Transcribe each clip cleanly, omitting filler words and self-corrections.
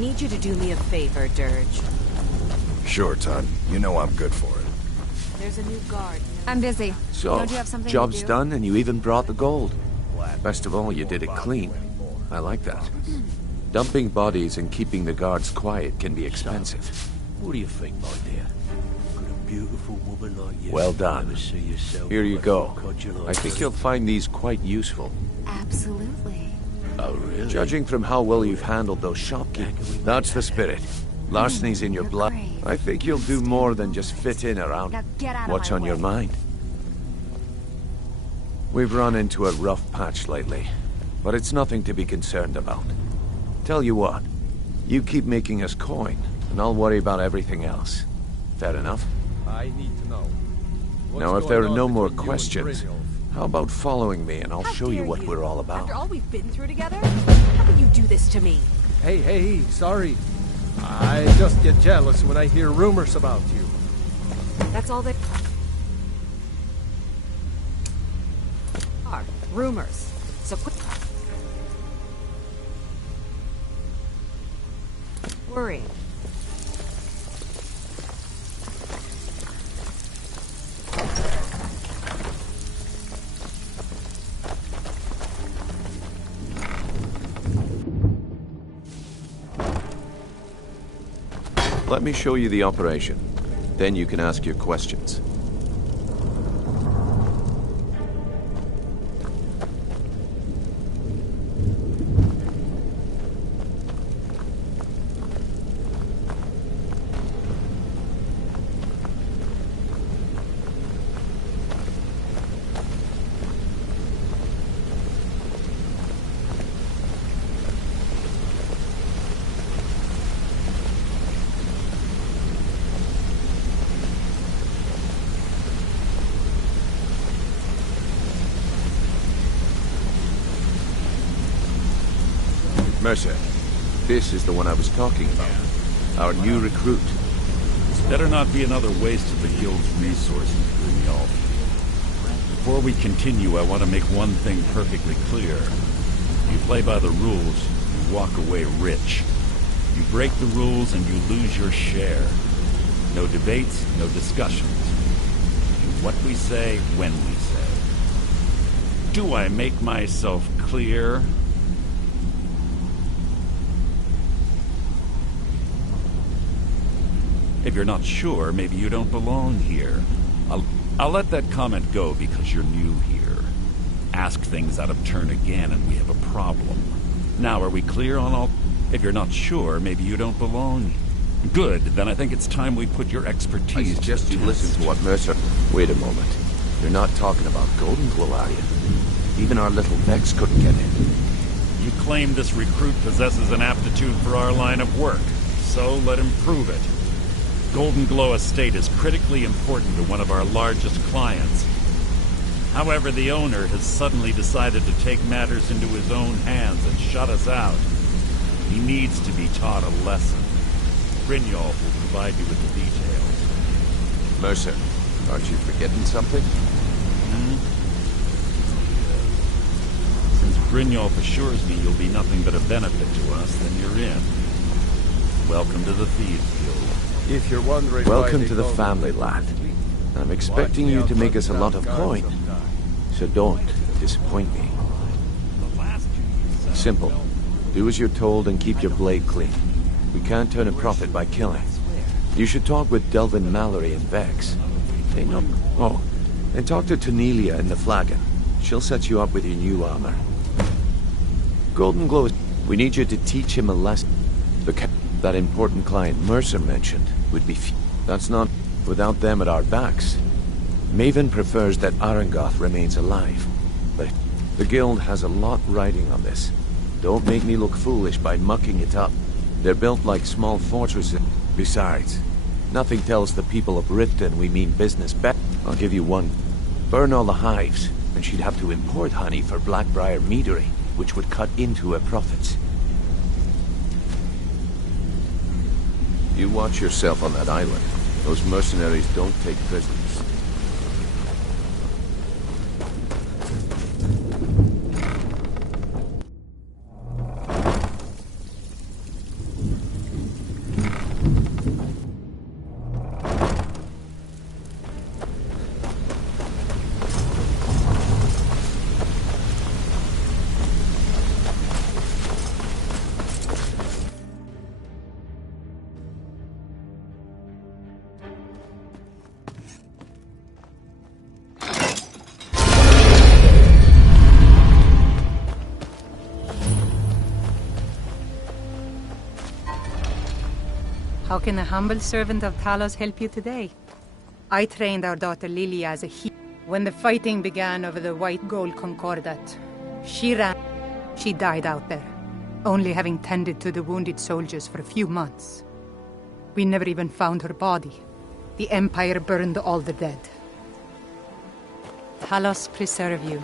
need you to do me a favor, Dirge. Sure, Todd. You know I'm good for it. There's a new guard. I'm busy. So, Don't you have something job's to do? done and you even brought the gold. Best of all, you did it clean. I like that. Dumping bodies and keeping the guards quiet can be expensive. What do you think, my dear? Could a beautiful woman like you Well done. ever see yourself Here you with a go. codger like I think me? you'll find these quite useful. Absolutely. Oh, really? Judging from how well you've handled those shopkeepers. That's the spirit. Larceny's in your You're blood. great. I think you'll do more than just fit in around. Now get out of What's my on your way. mind? We've run into a rough patch lately, but it's nothing to be concerned about. Tell you what, you keep making us coin, and I'll worry about everything else. Fair enough? I need to know. Now, if there are no more questions, how about following me and I'll How show you dare what we're all about. After all we've been through together? How can you do this to me? Hey, sorry. I just get jealous when I hear rumors about you. That's all they are. Rumors. So quit worrying. Let me show you the operation. Then you can ask your questions. Mercer, this is the one I was talking about. Our new recruit. This better not be another waste of the guild's resources, Brynjolf. Before we continue, I want to make one thing perfectly clear. You play by the rules, you walk away rich. You break the rules and you lose your share. No debates, no discussions. Do what we say, when we say. Do I make myself clear? If you're not sure, maybe you don't belong here. I'll let that comment go because you're new here. Ask things out of turn again and we have a problem. Now, are we clear on all? If you're not sure, maybe you don't belong. Good, then I think it's time we put your expertise I to suggest the you test. listen to what Mercer... Wait a moment. You're not talking about Golden Glow, are you? Even our little Vex couldn't get in. You claim this recruit possesses an aptitude for our line of work, so let him prove it. Golden Glow Estate is critically important to one of our largest clients. However, the owner has suddenly decided to take matters into his own hands and shut us out. He needs to be taught a lesson. Brynjolf will provide you with the details. Mercer, aren't you forgetting something? Since Brynjolf assures me you'll be nothing but a benefit to us, then you're in. Welcome to the Thieves Guild. If you're wondering Welcome why to they the call family, me- lad. I'm expecting you to make us a lot of coin. So don't disappoint me. Simple. Do as you're told and keep your blade clean. We can't turn a profit by killing. You should talk with Delvin Mallory and Vex. They know... Oh, and talk to Cornelia in the Flagon. She'll set you up with your new armor. Golden Glow... We need you to teach him a lesson. That important client Mercer mentioned would be... That's not... Without them at our backs. Maven prefers that Arangoth remains alive. But the guild has a lot riding on this. Don't make me look foolish by mucking it up. They're built like small fortresses. Besides, nothing tells the people of Riften we mean business better. I'll give you one. Burn all the hives, and she'd have to import honey for Blackbriar meadery, which would cut into her profits. You watch yourself on that island. Those mercenaries don't take prisoners. How can a humble servant of Talos help you today? I trained our daughter Lilia as a healer. When the fighting began over the white gold concordat, she ran. She died out there, only having tended to the wounded soldiers for a few months. We never even found her body. The Empire burned all the dead. Talos preserve you.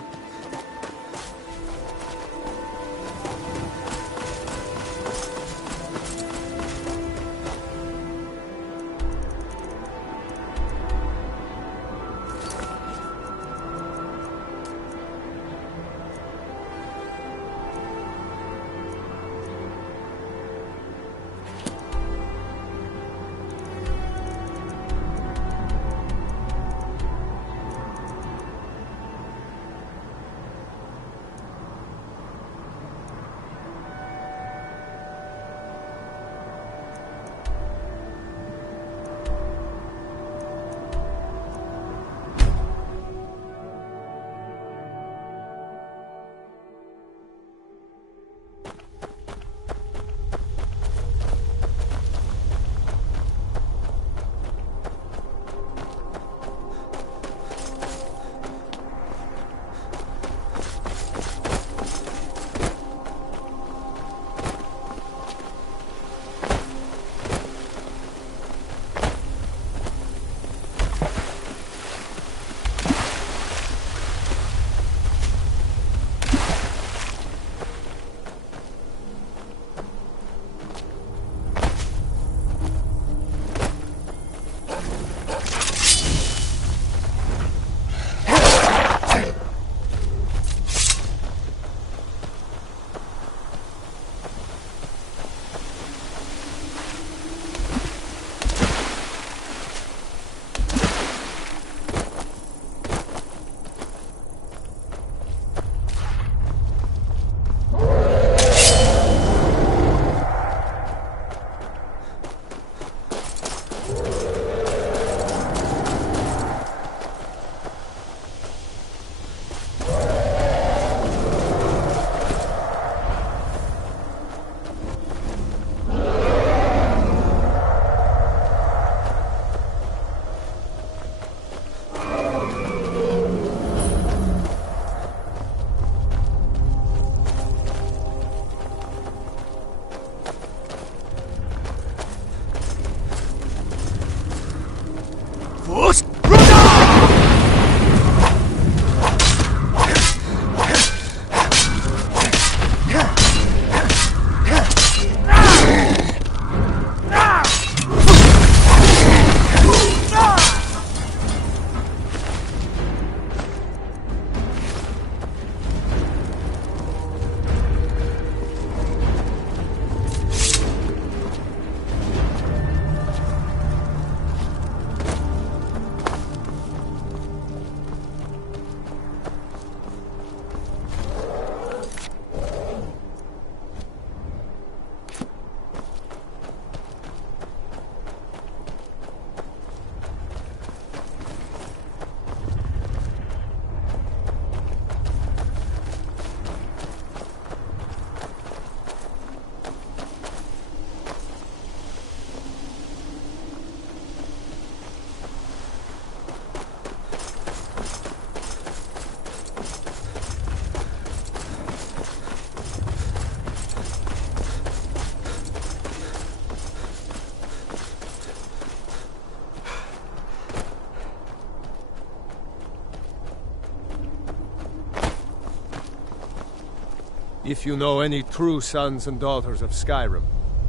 If you know any true sons and daughters of Skyrim,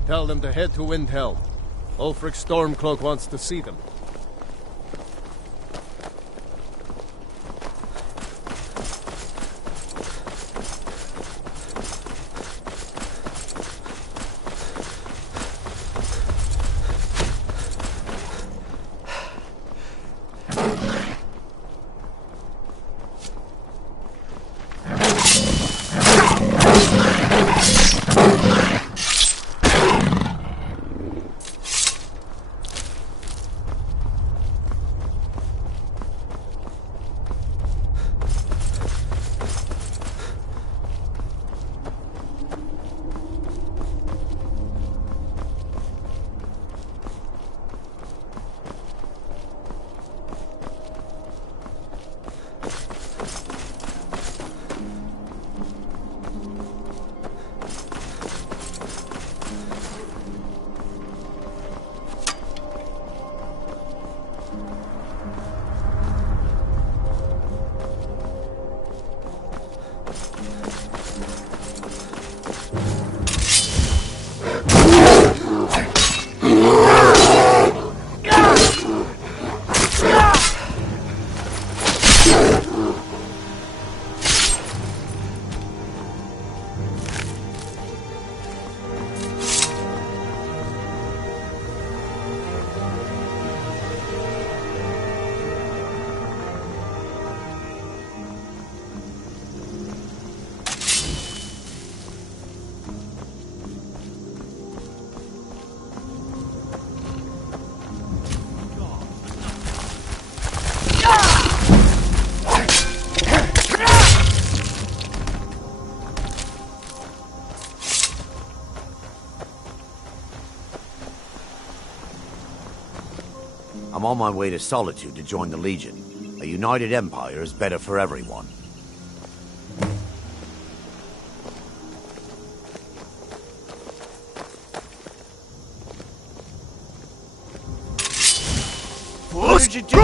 tell them to head to Windhelm. Ulfric Stormcloak wants to see them. I'm on my way to Solitude to join the Legion. A united empire is better for everyone. What did you do?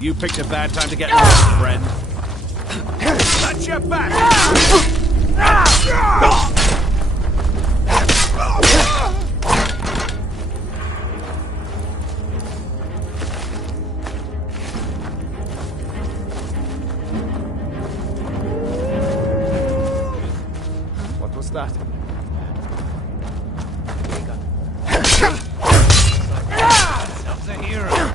You picked a bad time to get lost, friend. Got your back! What was that? Yourselves a hero.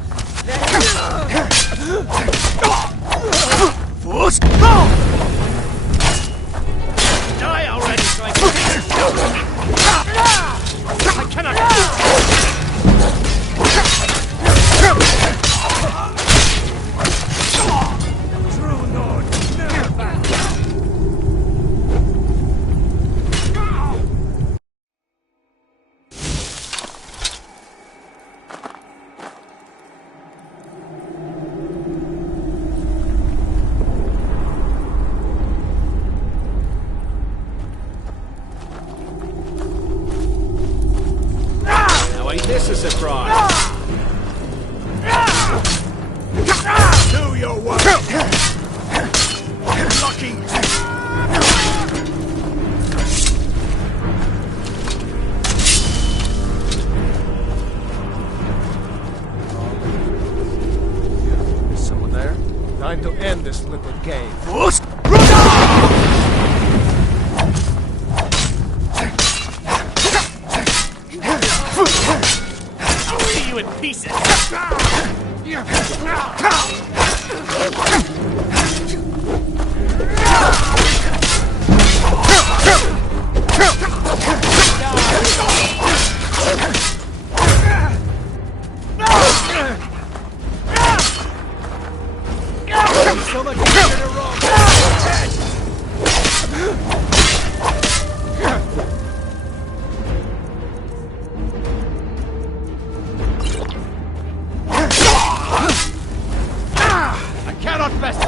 Time to end this little game. I'll see you in pieces! So much easier to roll. I cannot best.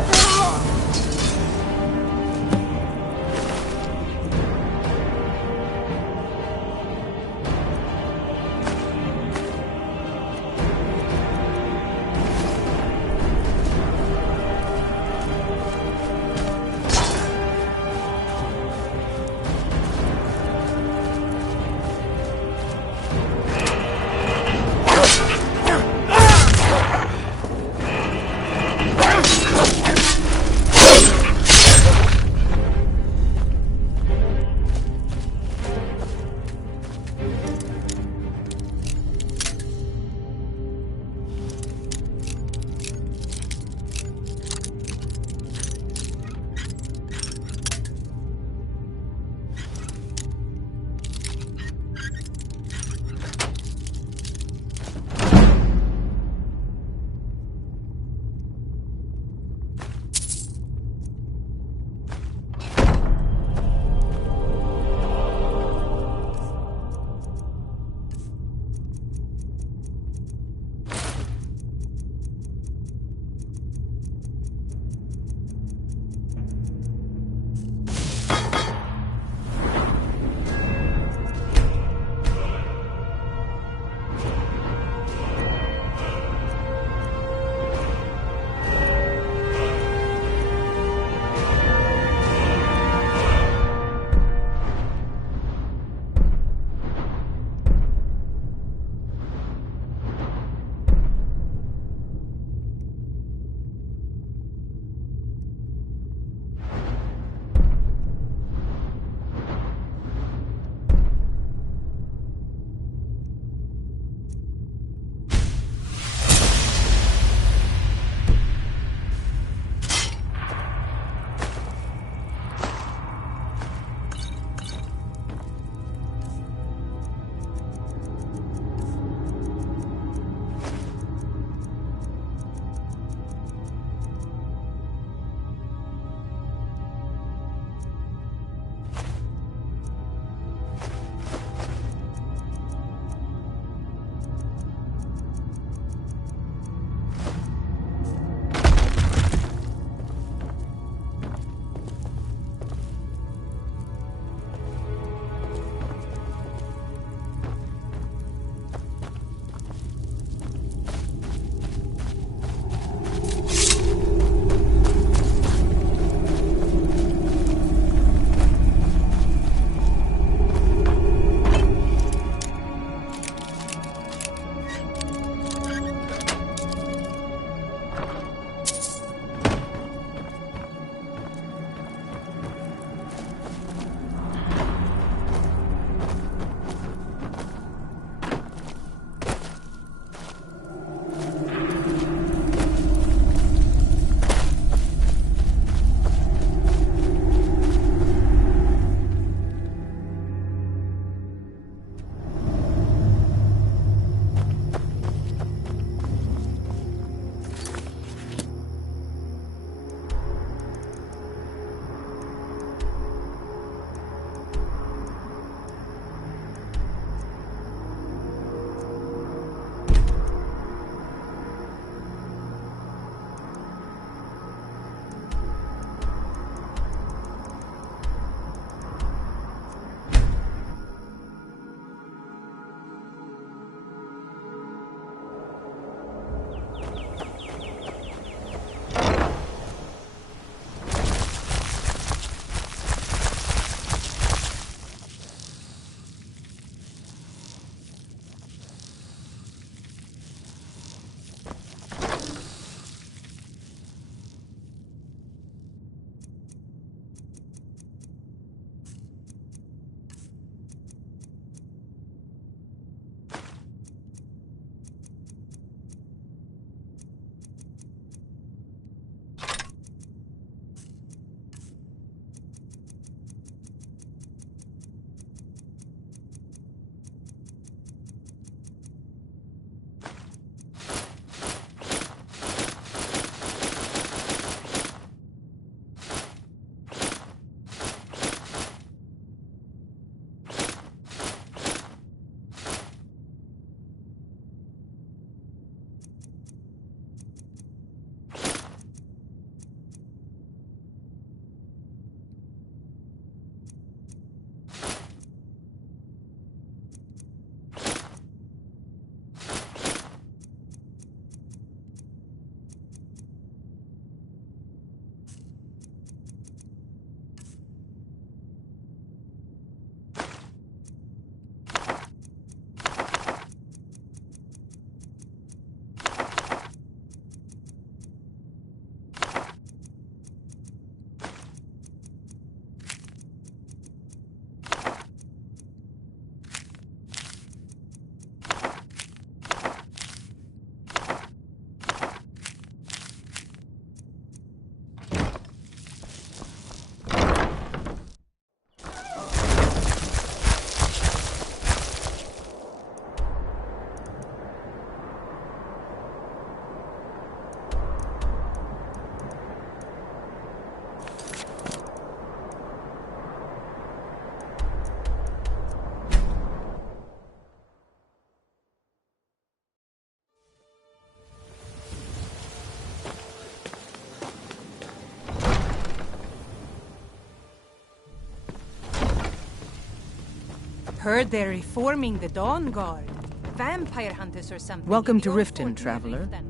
Heard they're reforming the Dawn Guard. Vampire hunters or something. Welcome to In your Riften, fort, traveler. then.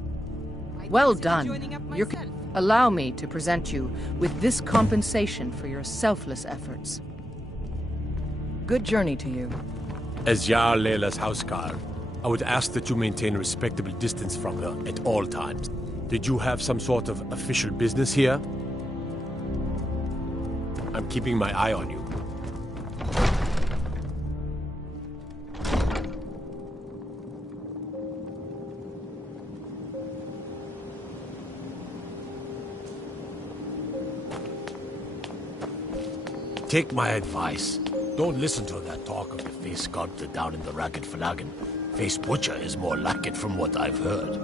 I'd Well consider done. joining up You're myself. Allow me to present you with this compensation for your selfless efforts. Good journey to you. As Jarl Layla's houseguard, I would ask that you maintain a respectable distance from her at all times. Did you have some sort of official business here? I'm keeping my eye on you. Take my advice. Don't listen to that talk of the face sculptor down in the Ragged Flagon. Face Butcher is more like it from what I've heard.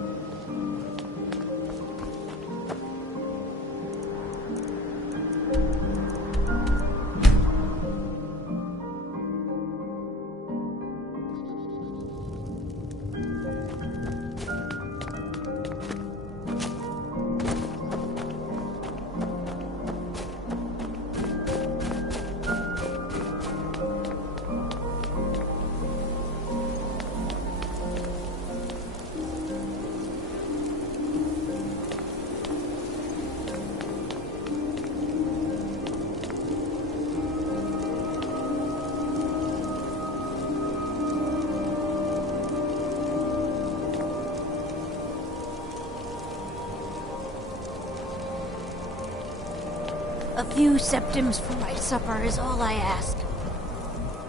A few septims for my supper is all I ask.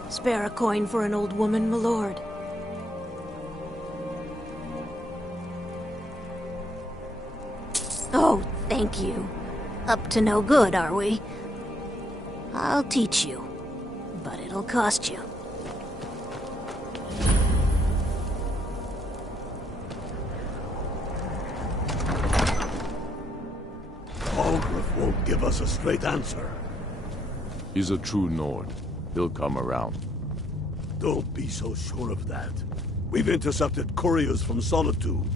Spare a coin for an old woman, my lord. Oh, thank you. Up to no good, are we? I'll teach you, but it'll cost you. Algrif won't give us a straight answer. He's a true Nord. He'll come around. Don't be so sure of that. We've intercepted couriers from Solitude.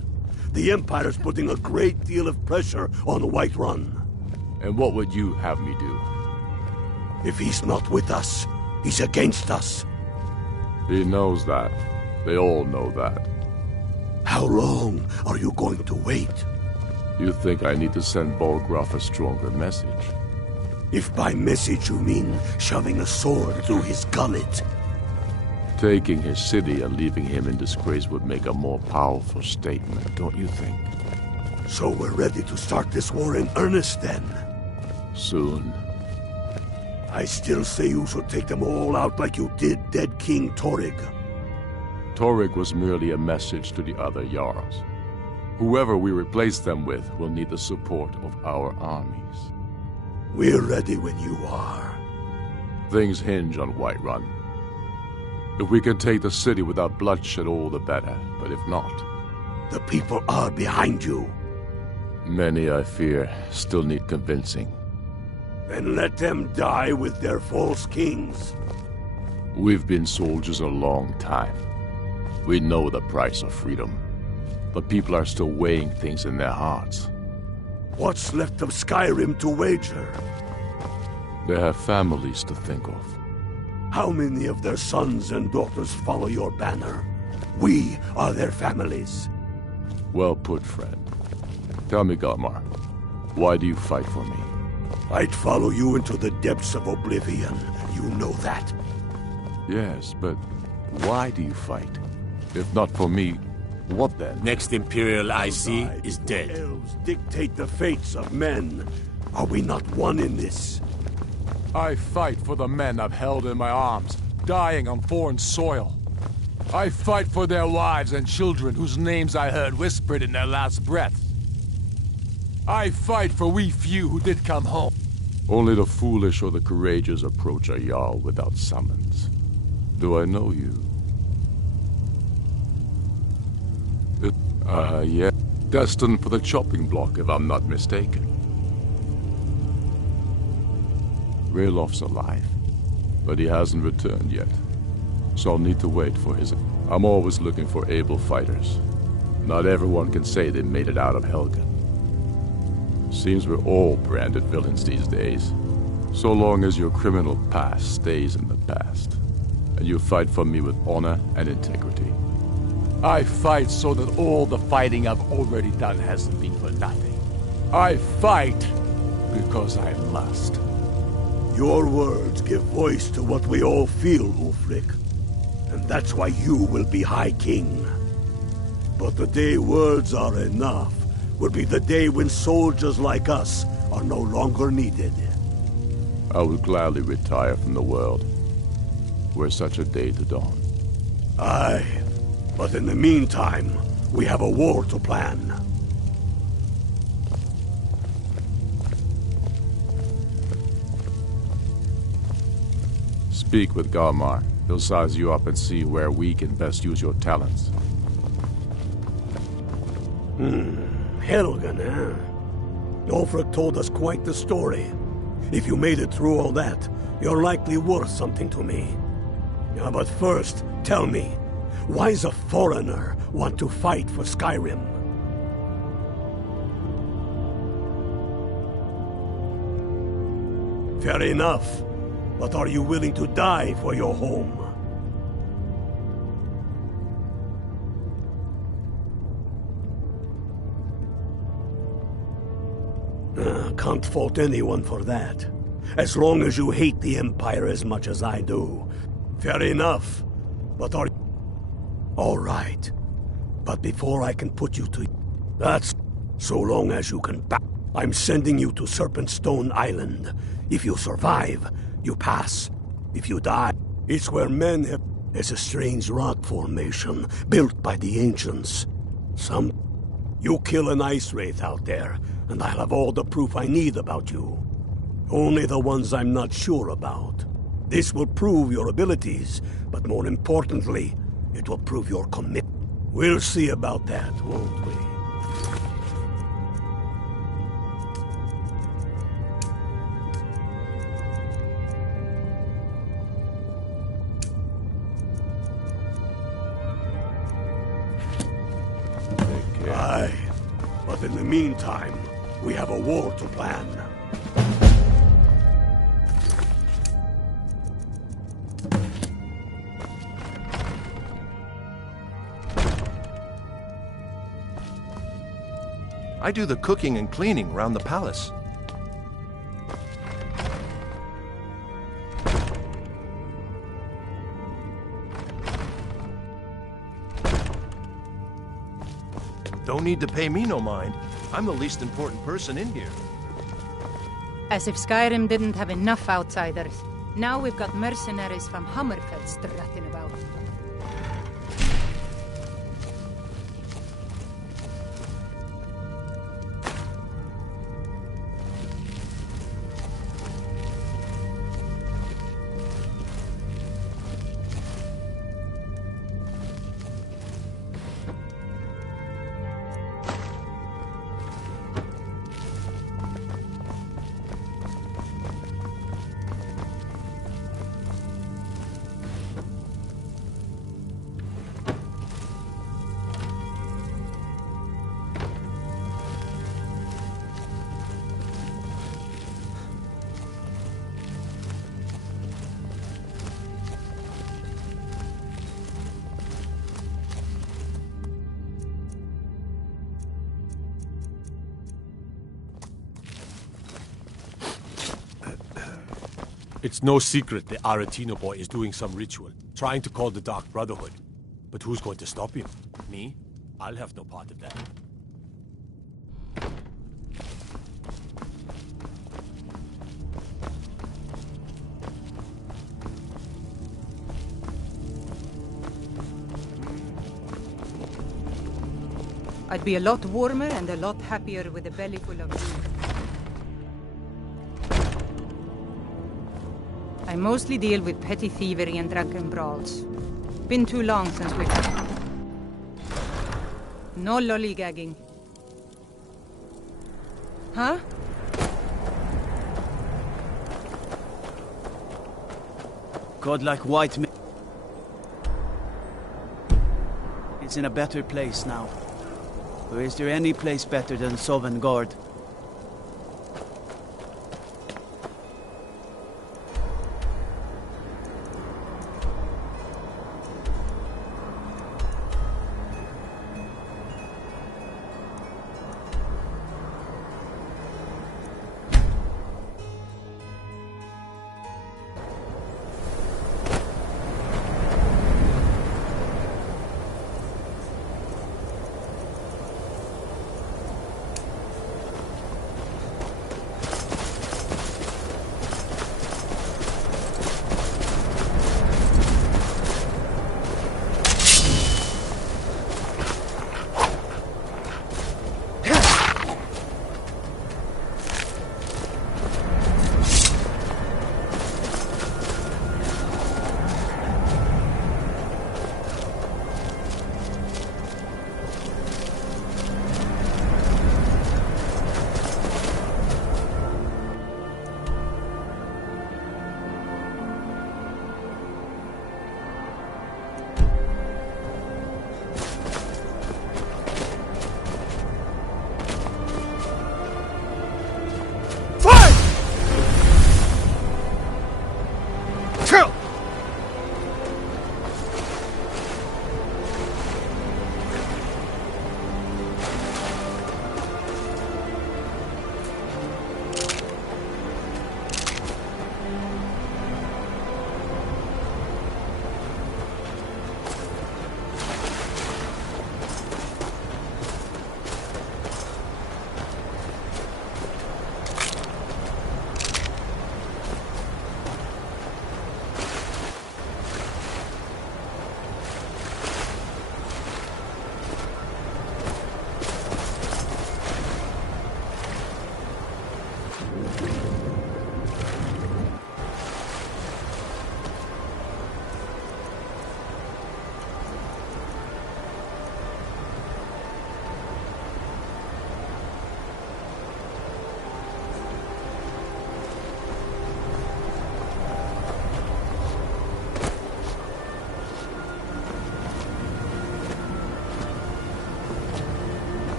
The Empire's putting a great deal of pressure on Whiterun. And what would you have me do? If he's not with us, he's against us. He knows that. They all know that. How long are you going to wait? You think I need to send Bolgraf a stronger message? If by message you mean shoving a sword through his gullet. Taking his city and leaving him in disgrace would make a more powerful statement, don't you think? So we're ready to start this war in earnest then? Soon. I still say you should take them all out like you did dead King Torrig. Torrig was merely a message to the other Jarls. Whoever we replace them with will need the support of our armies. We're ready when you are. Things hinge on Whiterun. If we can take the city without bloodshed, all the better. But if not... The people are behind you. Many, I fear, still need convincing. Then let them die with their false kings. We've been soldiers a long time. We know the price of freedom. But people are still weighing things in their hearts. What's left of Skyrim to wager? They have families to think of. How many of their sons and daughters follow your banner? We are their families. Well put, friend. Tell me, Galmar, why do you fight for me? I'd follow you into the depths of oblivion. You know that. Yes, but why do you fight? If not for me, what then? Next Imperial IC is dead. Elves dictate the fates of men. Are we not one in this? I fight for the men I've held in my arms, dying on foreign soil. I fight for their wives and children whose names I heard whispered in their last breath. I fight for we few who did come home. Only the foolish or the courageous approach a Jarl without summons. Do I know you? Yeah. Destined for the chopping block, if I'm not mistaken. Raylof's alive, but he hasn't returned yet. So I'll need to wait for his... I'm always looking for able fighters. Not everyone can say they made it out of Helgen. Seems we're all branded villains these days. So long as your criminal past stays in the past. And you fight for me with honor and integrity. I fight so that all the fighting I've already done hasn't been for nothing. I fight because I must. Your words give voice to what we all feel, Ulfric. And that's why you will be High King. But the day words are enough will be the day when soldiers like us are no longer needed. I would gladly retire from the world, were such a day to dawn. Aye, but in the meantime, we have a war to plan. Speak with Galmar. He'll size you up and see where we can best use your talents. Helgen, eh? Ulfric told us quite the story. If you made it through all that, you're likely worth something to me. But first, tell me, why does a foreigner want to fight for Skyrim? Fair enough, but are you willing to die for your home? Can't fault anyone for that. As long as you hate the Empire as much as I do. Fair enough. But are... All right. But before I can put you to... That's... So long as you can back... I'm sending you to Serpentstone Island. If you survive, you pass. If you die, it's where men have... It's a strange rock formation, built by the ancients. You kill an ice wraith out there, and I'll have all the proof I need about you. Only the ones I'm not sure about. This will prove your abilities, but more importantly, it will prove your commitment. We'll see about that, won't we? Aye, but in the meantime, we have a war to plan. I do the cooking and cleaning around the palace. Don't need to pay me no mind. I'm the least important person in here. As if Skyrim didn't have enough outsiders. Now we've got mercenaries from Hammerfell strutting about. It's no secret the Aretino boy is doing some ritual, trying to call the Dark Brotherhood. But who's going to stop him? Me? I'll have no part of that. I'd be a lot warmer and a lot happier with a belly full of food. I mostly deal with petty thievery and drunken brawls. Been too long since we've... No lollygagging. Huh? Godlike white men is in a better place now. Or is there any place better than Sovngarde?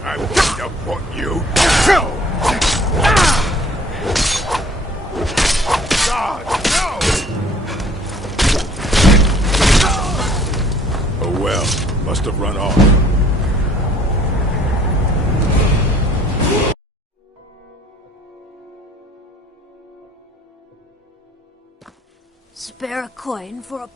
I wonder what you do! God, no! Oh well, must have run off. Spare a coin for a...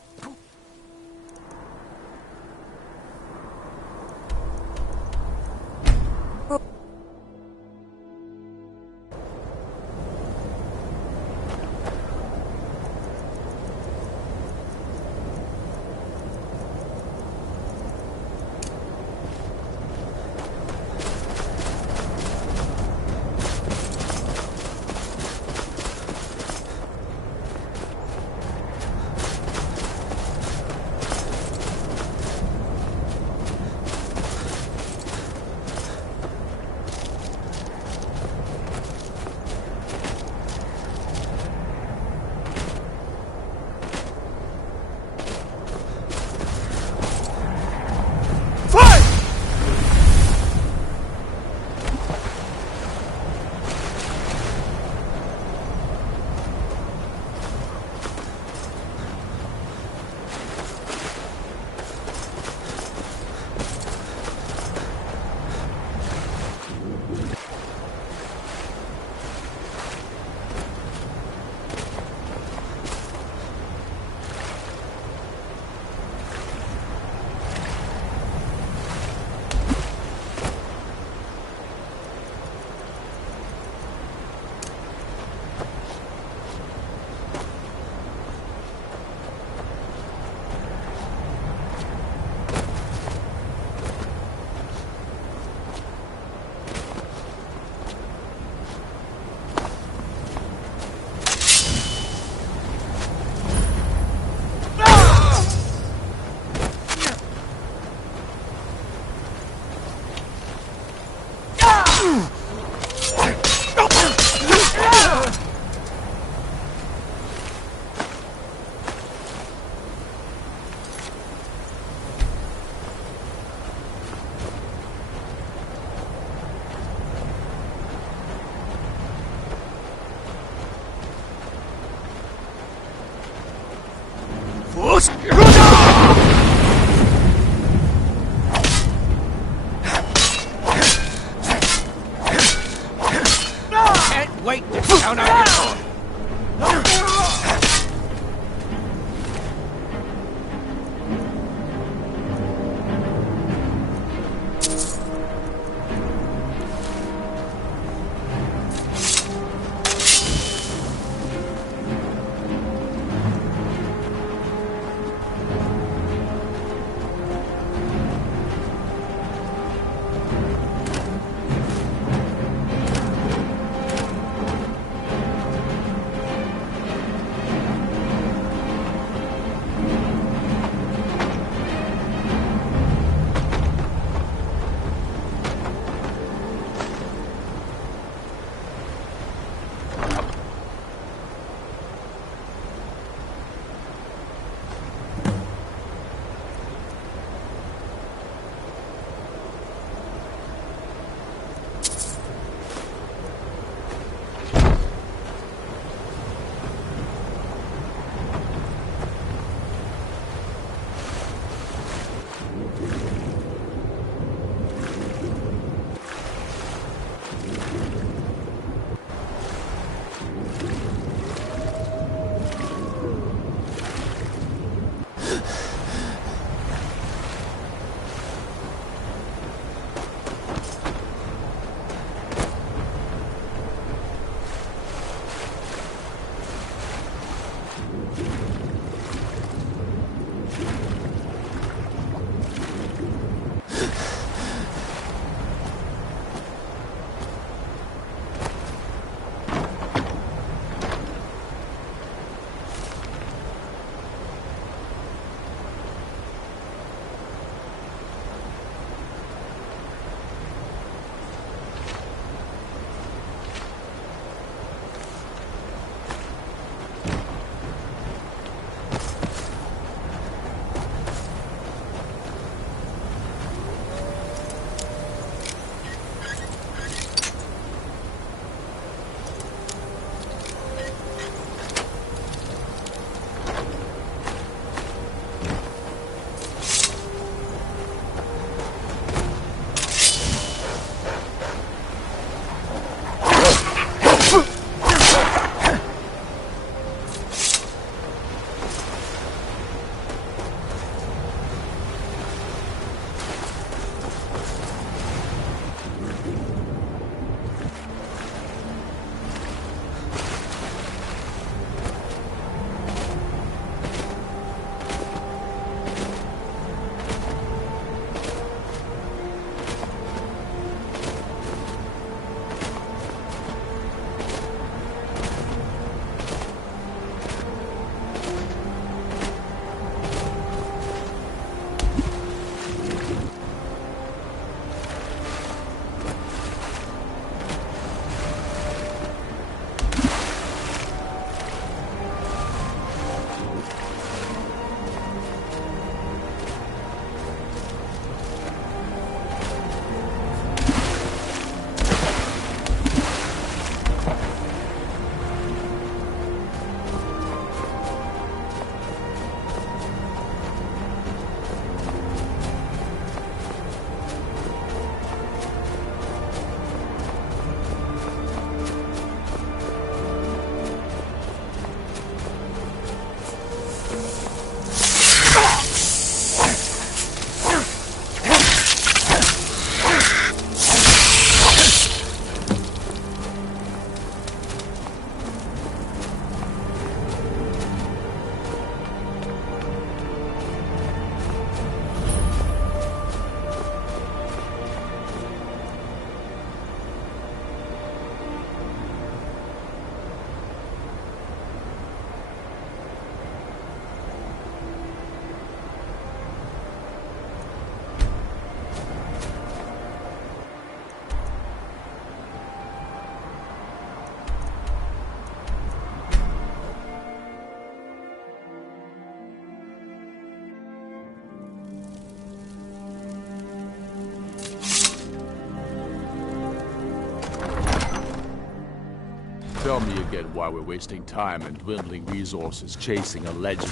Tell me again why we're wasting time and dwindling resources chasing a legend.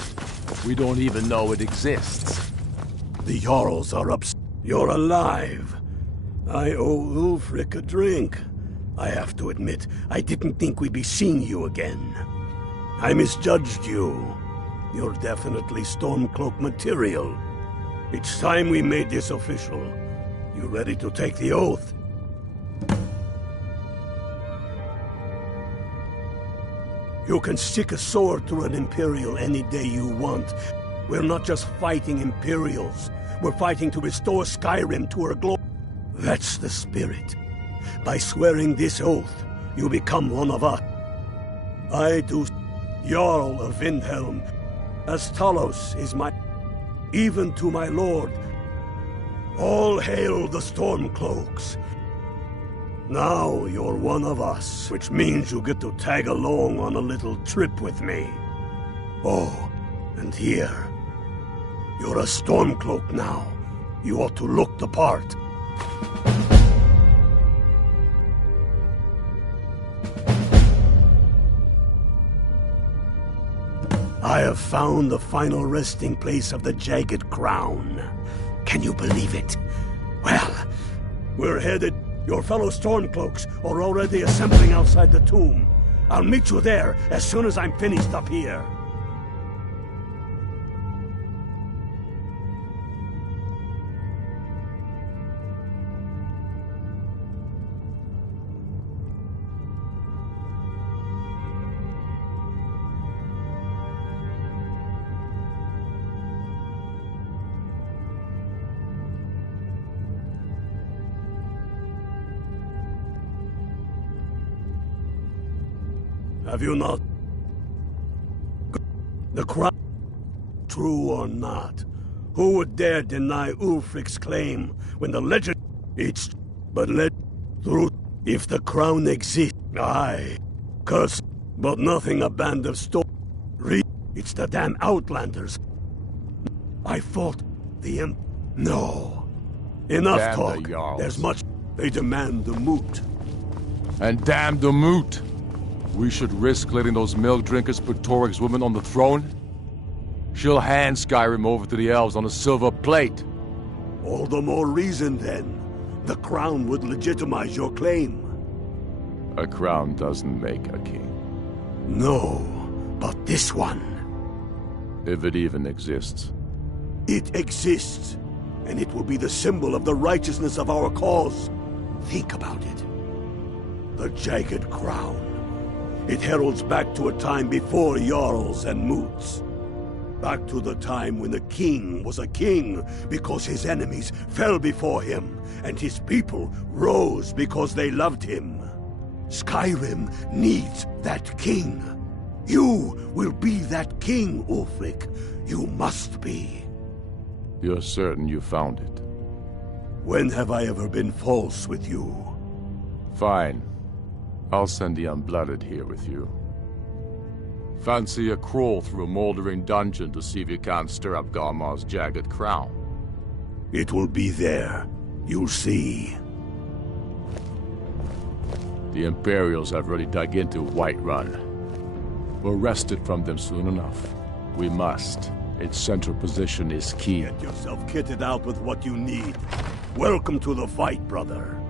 We don't even know it exists. The Jarls are up. You're alive. I owe Ulfric a drink. I have to admit, I didn't think we'd be seeing you again. I misjudged you. You're definitely Stormcloak material. It's time we made this official. You ready to take the oath? You can stick a sword through an Imperial any day you want. We're not just fighting Imperials. We're fighting to restore Skyrim to her glory. That's the spirit. By swearing this oath, you become one of us. I do Jarl of Windhelm, as Talos is my... Even to my lord. All hail the Stormcloaks. Now you're one of us, which means you get to tag along on a little trip with me. Oh, and here. You're a Stormcloak now. You ought to look the part. I have found the final resting place of the Jagged Crown. Can you believe it? Well, we're headed... Your fellow Stormcloaks are already assembling outside the tomb. I'll meet you there as soon as I'm finished up here. Have you not? The crown, true or not? Who would dare deny Ulfric's claim when the legend... It's... But let... Through... If the crown exists... Aye. Curse... But nothing a band of It's the damn Outlanders. I fought the No. Enough Damn talk. the Jarls. There's much... They demand the moot. And damn the moot! We should risk letting those milk drinkers put Toryg's woman on the throne? She'll hand Skyrim over to the elves on a silver plate. All the more reason, then. The crown would legitimize your claim. A crown doesn't make a king. No, but this one. If it even exists. It exists, and it will be the symbol of the righteousness of our cause. Think about it. The Jagged Crown. It heralds back to a time before Jarls and Moots. Back to the time when the king was a king because his enemies fell before him, and his people rose because they loved him. Skyrim needs that king. You will be that king, Ulfric. You must be. You're certain you found it? When have I ever been false with you? Fine. I'll send the Unblooded here with you. Fancy a crawl through a moldering dungeon to see if you can't stir up Garmar's Jagged Crown. It will be there. You'll see. The Imperials have already dug into Whiterun. We're wrested from them soon enough. We must. Its central position is key. Get yourself kitted out with what you need. Welcome to the fight, brother.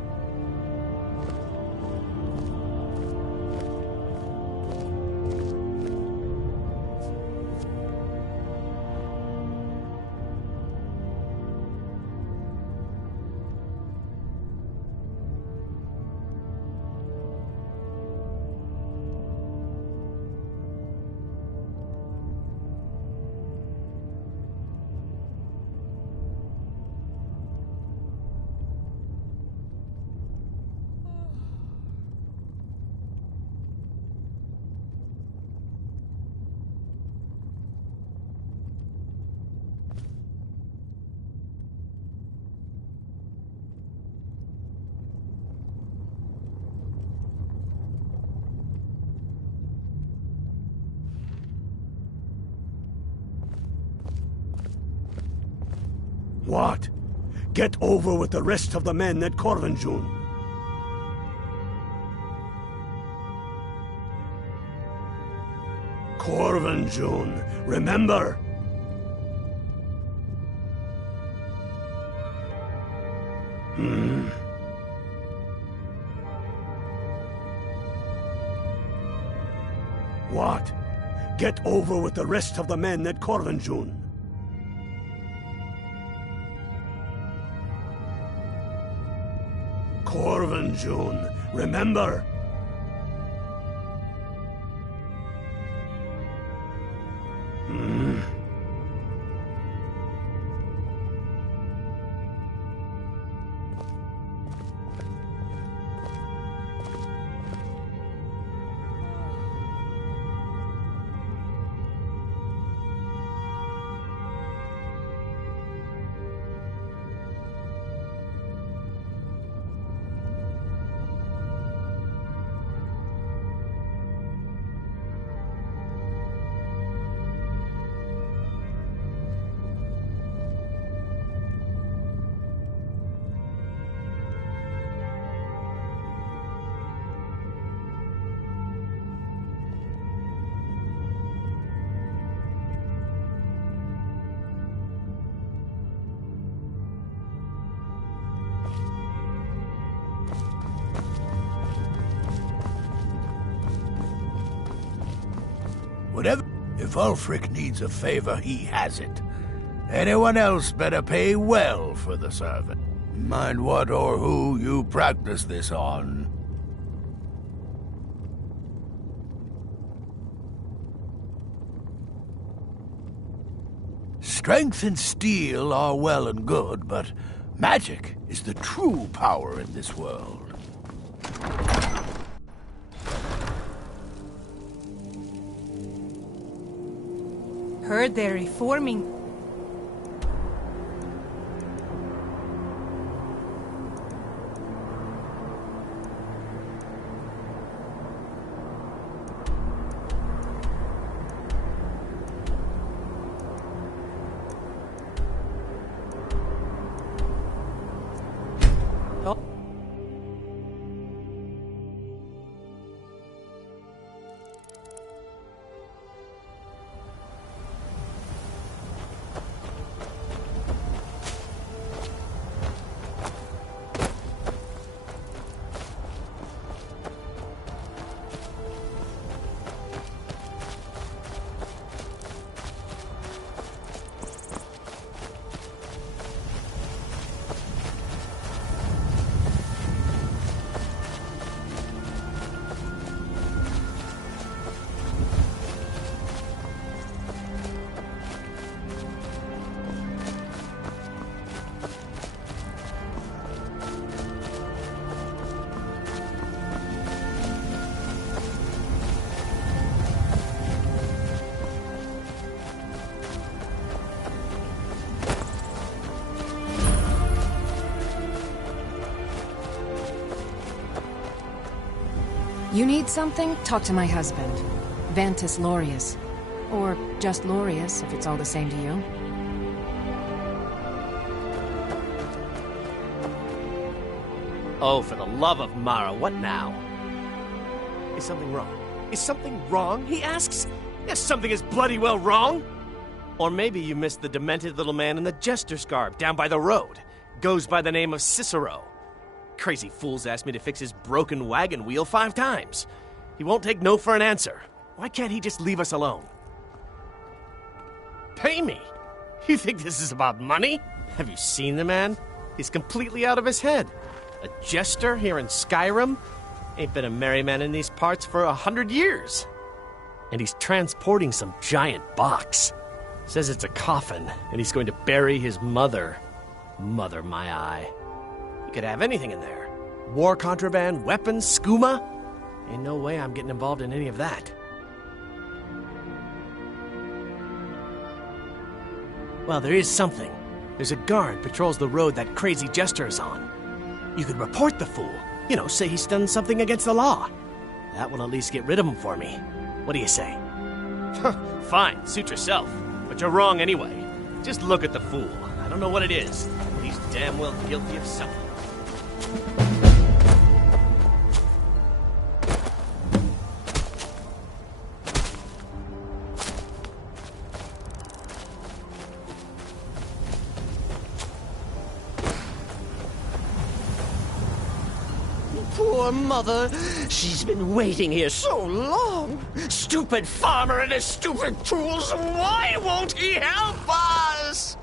What? Get over with the rest of the men at Corvenjun. Corvin June, remember? What? Get over with the rest of the men at Corvin June. Corvin June, remember? Whatever. If Ulfric needs a favor, he has it. Anyone else better pay well for the servant. Mind what or who you practice this on. Strength and steel are well and good, but magic is the true power in this world. Heard they're reforming. You need something? Talk to my husband, Vantus Lorius. Or just Lorius, if it's all the same to you. Oh, for the love of Mara, what now? Is something wrong? Is something wrong, he asks? Yes, something is bloody well wrong! Or maybe you missed the demented little man in the jester's garb down by the road. Goes by the name of Cicero. Crazy fool's asked me to fix his broken wagon wheel 5 times. He won't take no for an answer. Why can't he just leave us alone? Pay me? You think this is about money? Have you seen the man? He's completely out of his head. A jester here in Skyrim? Ain't been a merry man in these parts for 100 years. And he's transporting some giant box. Says it's a coffin, and he's going to bury his mother. Mother, my eye. You could have anything in there. War contraband, weapons, skooma. Ain't no way I'm getting involved in any of that. Well, there is something. There's a guard patrols the road that crazy jester is on. You could report the fool. You know, say he's done something against the law. That will at least get rid of him for me. What do you say? Fine, suit yourself. But you're wrong anyway. Just look at the fool. I don't know what it is, but he's damn well guilty of something. Poor mother. She's been waiting here so long. Stupid farmer and his stupid tools. Why won't he help us?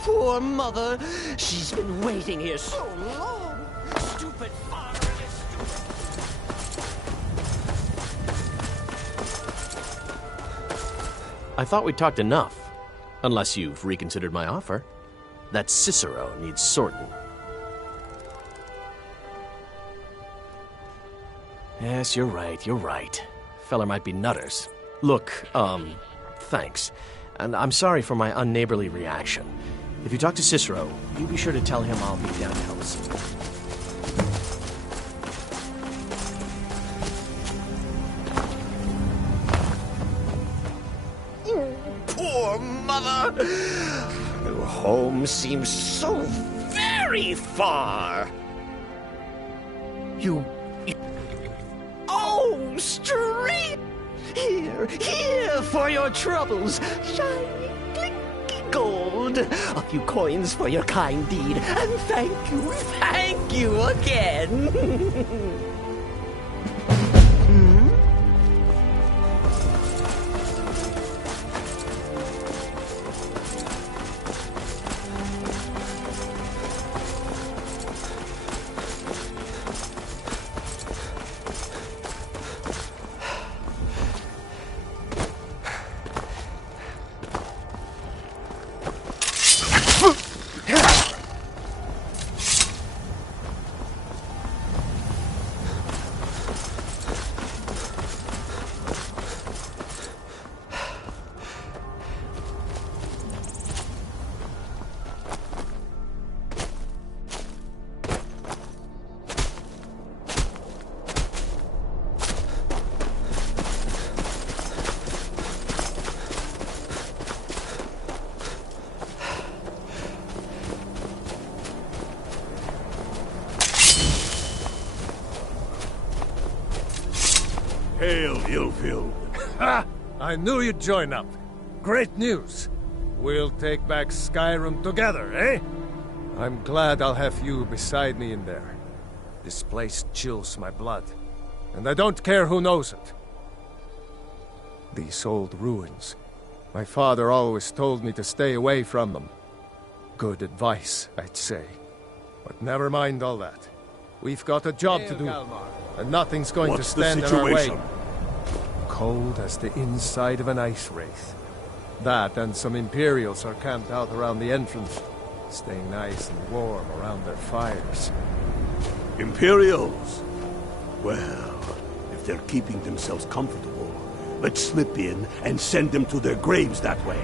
Poor mother. She's been waiting here so long. Stupid farmer and his I thought we talked enough. Unless you've reconsidered my offer. That Cicero needs sorting. Yes, you're right. Feller might be nutters. Look, thanks. And I'm sorry for my unneighborly reaction. If you talk to Cicero, you be sure to tell him I'll be down to help soon. Poor mother. Her home seems so very far. You... Oh, straight! Here for your troubles. Shiny, clinky gold. A few coins for your kind deed. And thank you again. Hail, Illfield. Ha! I knew you'd join up. Great news. We'll take back Skyrim together, eh? I'm glad I'll have you beside me in there. This place chills my blood, and I don't care who knows it. These old ruins. My father always told me to stay away from them. Good advice, I'd say. But never mind all that. We've got a job to do, and nothing's going to stand in our way. Cold as the inside of an ice wraith. That and some Imperials are camped out around the entrance, staying nice and warm around their fires. Imperials? Well, if they're keeping themselves comfortable, let's slip in and send them to their graves that way.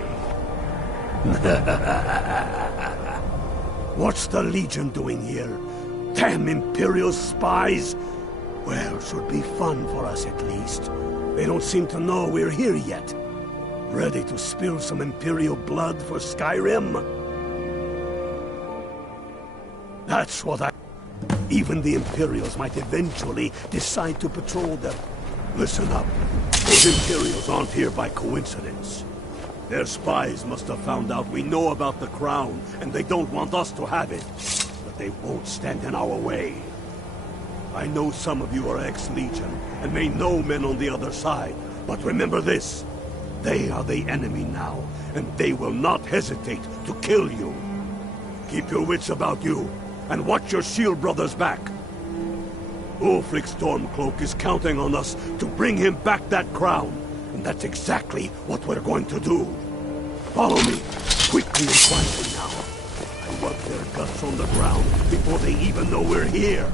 What's the Legion doing here? Damn Imperial spies! Well, should be fun for us at least. They don't seem to know we're here yet. Ready to spill some Imperial blood for Skyrim? That's what Even the Imperials might eventually decide to patrol them. Listen up. Those Imperials aren't here by coincidence. Their spies must have found out we know about the crown, and they don't want us to have it. But they won't stand in our way. I know some of you are ex-Legion, and may know men on the other side, but remember this. They are the enemy now, and they will not hesitate to kill you. Keep your wits about you, and watch your shield brothers back. Ulfric Stormcloak is counting on us to bring him back that crown, and that's exactly what we're going to do. Follow me, quickly and quietly now. I want their guts on the ground before they even know we're here.